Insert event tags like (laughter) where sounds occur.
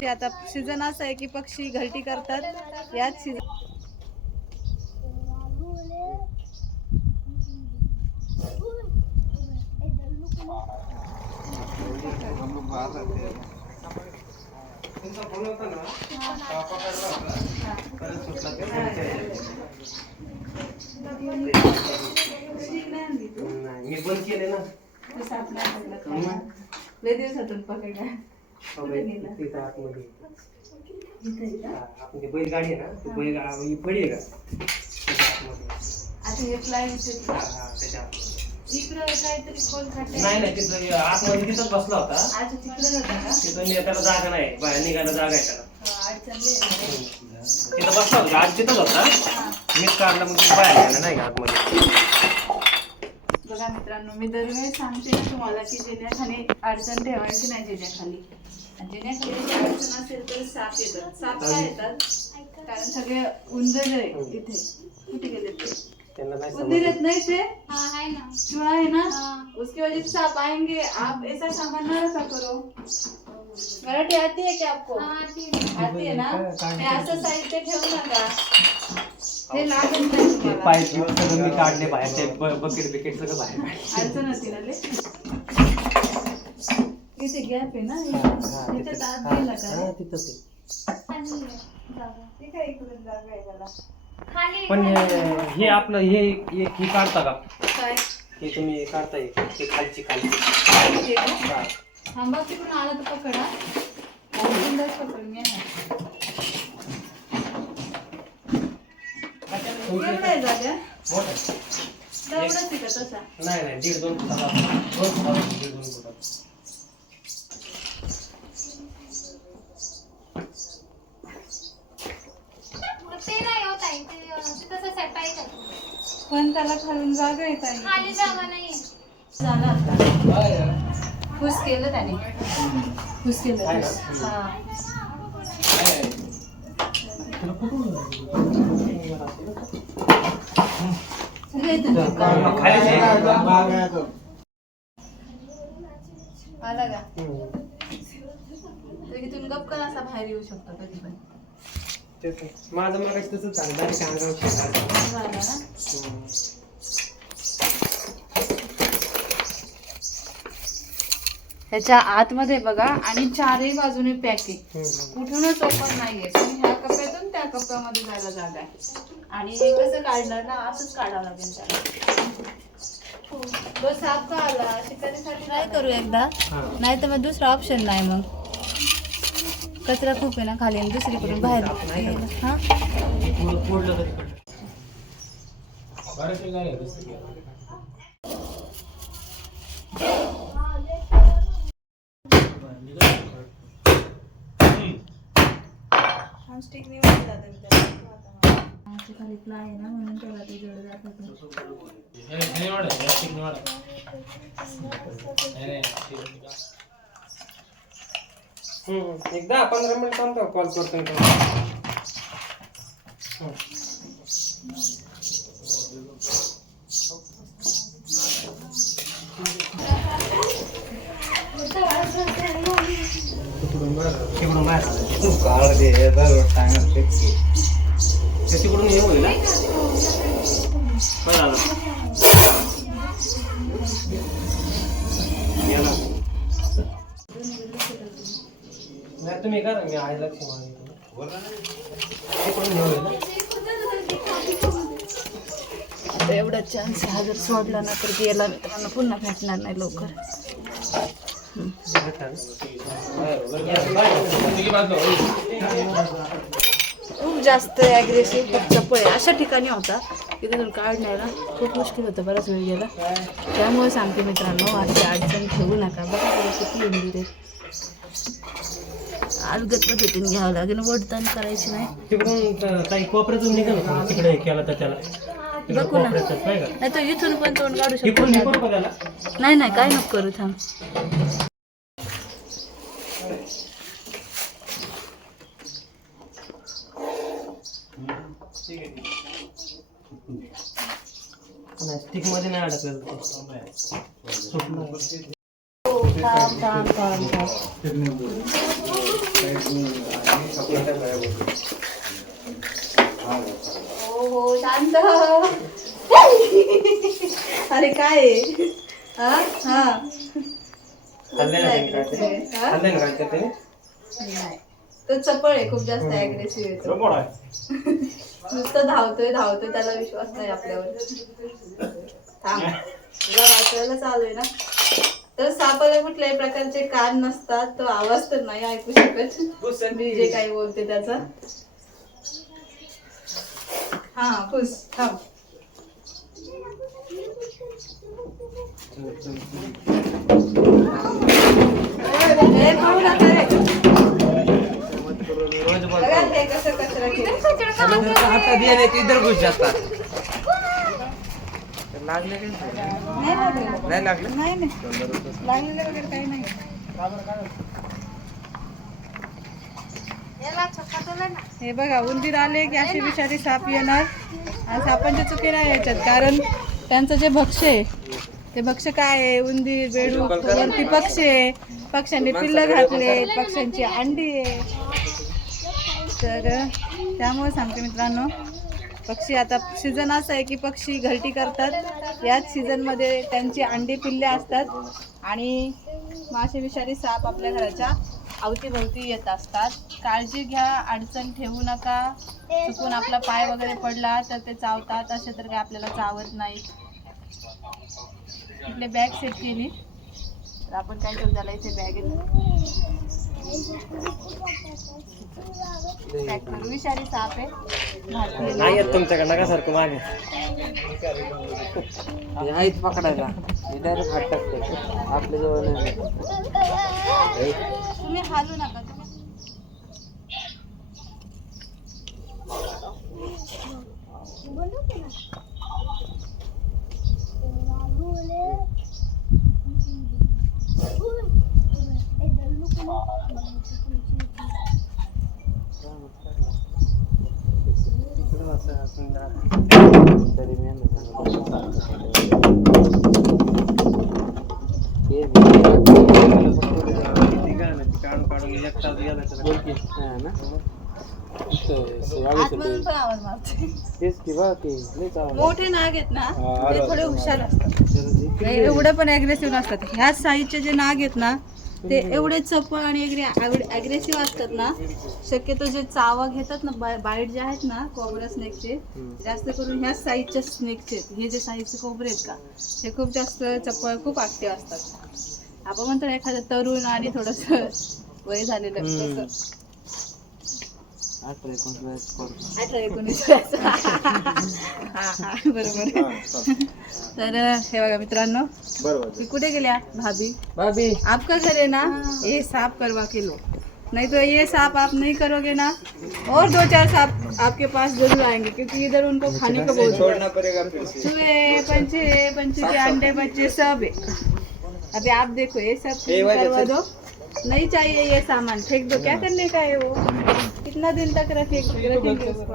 की आता सीझन असा आहे की पक्षी घरटी करतात. याच सीझन मी बंद केले ना. दिवसातून पकडला? तिथं आतमध्ये. हा, आपण ते बैलगाडी आहे ना? ती बैलगाडी फळी आहे का? त्याच्या आतमध्ये. आता हे फ्लाय हा, हा, त्याच्या आतमध्ये. इकडं काहीतरी कोण खाते नाही नाही तिथं आतमध्ये तिथंच बसला होता. आज तिकडे होता का? तिथं ने- त्याला जागा नाही. बाहेर निघायला जागा आहे त्याला. हा. तिथं बसला होता. आज तिथंच होता. मीच काढला मग तिथं बाहेर गेला नाही का आतमध्ये? बघा मित्रांनो मी दरवेळेस सांगते ना तुम्हाला की जिन्याखाली अडचण ठेवायची नाही जिन्याखाली जर अडचण असेल तर साप येतात. साप काय येतात? कारण सगळे उंदर आहे इथे कुठे गेले ते? त्यांना नाही उंदीर येत नाही ते हाँ है ना. चूहा है ना। उसकी वजह से सांप आएंगे. आप ऐसा सामान न रखा करो. मराठी आती है क्या आपको? हाँ आती है. ना? असं साहित्य ठेवू नका लागत नाही ते तुम्हाला. पाय सगळं मी काढले बाहेर. ते बकेट बिकेट सगळं बाहेर (laughs) काढले. अडचण होती ना लय? इथे गॅप आहे ना हा, हा, तिथं- हा, का? हा, आहे. खाली जागा ते काय इकडून जागा आहे त्याला खाली पण है, खाली. आपलं हे हे हे काढता का? काय? हे तुम्ही काढताय. हे खालची खालची. हे का? हा. थांबा तिकडून आला तर पकडा. आहे जागा मोठं. आहे. तेवढंच आहे का तसा. नाही नाही दीड दोन फुटाचा दोन फुटाचा दीड दोन फुटाचा. ते नाही होत आहे ते अं, ते तसं सेटाई करतो पण त्याला खालून जागा आहे काय खाली जागा नाही झालं? आता खुश केलं त्याने. खुश केलं. आहे. हा. तुला कुठून आला का इथून गपकन असा बाहेर येऊ शकतो कधी पण. माझं मग. झाला ना हम्म. ह्याच्या आतमध्ये बघा आणि चारही बाजूने पॅकिंग. कुठूनच ओपन नाहीये पण ह्या कप्प्यातून त्या कप्प्यामध्ये जायला जागा आहे. आणि हे कसं काढणार ना असंच काढावं लागेल त्याला. तो साप का आला. शिकारीसाठी ट्राय करू एकदा. नाही तर मग दुसरा ऑप्शन नाही मग. कचरा खूप आहे ना खाली आणि दुसरीकडून बाहेर. हा? फोडलं तरी पडलं. स्टिक निवडून जातं मी त्याला. हा, ते खाली fly आहे ना म्हणून त्याला ते जड जात होतं. हम्म. एक दहा पंधरा मिनिट कॉल करतो तिकडून बाहेर- तिकडून बाहेर आलं. ते तिकडून हे होईल ना? गेला. नाही तुम्ही करा मी आहे लक्ष तिकडून हे होईल ना? आता एवढा चान्स हा जर सोडला ना तर गेला मित्रांनो पुन्हा भेटणार नाही लवकर खूप जास्त ॲग्रेसिव्ह चप्पल आहे अशा ठिकाणी होता तिथून काढण्याला खूप मुश्किल होतं बराच वेळ गेला. त्यामुळे सांगते मित्रांनो अशी अडचण ठेवू नका. बघा बरं किती उंदीर आहे. अलगत पद्धतीने घ्यावं लागेल. वडताण करायची नाही. तिकडून काही कोपऱ्यातून निघाल तिकडे केला तर त्याला. बघू ना. नाही तर इथून पण तोंड काढू शकतो. नाही नाही काय नको करू थांब. नाही स्टिकमध्ये नाही अडकलं थांब थांब थांब. हो हो शांत. अरे काय आहे? हा? हा. खाल्ले ना त्यांनी काय ते? हा? खाल्ले ना काय ते? त्याने? नाही. तो चपळ आहे खूप जास्त अग्रेसिव्ह येतो नुसतं धावतोय धावतोय त्याला विश्वास नाही आपल्यावर. थांब तुला वाचवायला चालू आहे ना. तर सापाला कुठल्याही प्रकारचे कान नसतात तो आवाज तर नाही ऐकू शकत. मी जे काही बोलते त्याचा. हा खुश थांब. रोज कसं कचरा हातात नाही तर इधर घुस जातात लागले. काय नाही लागलं नाही. लागले नाही नाही लागलेलं वगैरे काही नाही. याला ना. हे बघा उंदीर आले की असे विषारी साप येणार. आणि सापांच्या चुकी नाही याच्यात कारण त्यांचं जे भक्ष्य आहे ते भक्ष्य काय आहे? उंदीर बेडू वरती पक्षी आहे. पक्ष्यांनी पिल्लं घातले पक्ष्यांची अंडी आहे. तर त्यामुळे सांगते मित्रांनो पक्षी आता सीझन असं आहे की पक्षी घरटी करतात. याच सीझनमध्ये त्यांची अंडी पिल्ले असतात. आणि मासे विषारी साप आपल्या घराच्या अवतीभोवती येत असतात. काळजी घ्या अडचण ठेवू नका. चुकून आपला पाय वगैरे पडला तर ते चावतात असे तर काय आपल्याला चावत नाही. इथले बॅग सेट केली. तर आपण काय करू त्याला इथे पॅक करू विषारी साप आहे. नाही येत तुमच्याकडे नका सारखं मागे. आहेत पकडायला. हे डायरेक्ट हात टाकते आपल्या जवळ नाही तुम्ही हालू नका तुम्ही इकडं असं आपण जरा- तरी मी यांना आतमधून पण आवाज मारते तेच की बा ते लई चावलं. मोठे नाग आहेत ना ते थोडे हुशार असतात एवढे पण अग्रेसिव्ह नसतात ह्याच साईजचे जे नाग आहेत ना ते एवढे चपळ आणि अग्रेसिव्ह असतात ना शक्यतो जे चावा घेतात ना बाईट जे आहेत ना कोबरा स्नेकचे. जास्त करून ह्याच साईजच्या स्नेकचे हे जे साईजचे कोबरे आहेत का ते खूप जास्त चपळ खूप ऍक्टिव्ह असतात आपण म्हणतो एखादं तरुण आणि थोडस (laughs) वय झालेलं अठरा एकोणीस वयात पडतो. अठरा एकोणीस. हा हा बरोबर तर हे बघा मित्रांनो मी कुठे गेल्या भाभी भाभी आपका घर है ना ये साफ़ करवा के लो नहीं तो ये साफ़ आप नहीं करोगे ना? और दो चार साफ़ आपके पास ज़रूर आएँगे क्योंकि इधर उनको खाने को बहुत छोड़ना पड़ेगा चूहे पंचे पंचे के अंडे बच्चे सब है। अभी आप देखो ये सब करवा दो। नहीं चाहिए ये सामान फेंक दो। क्या करने का है वो? कितना दिन तक रखे रखेंगे उसको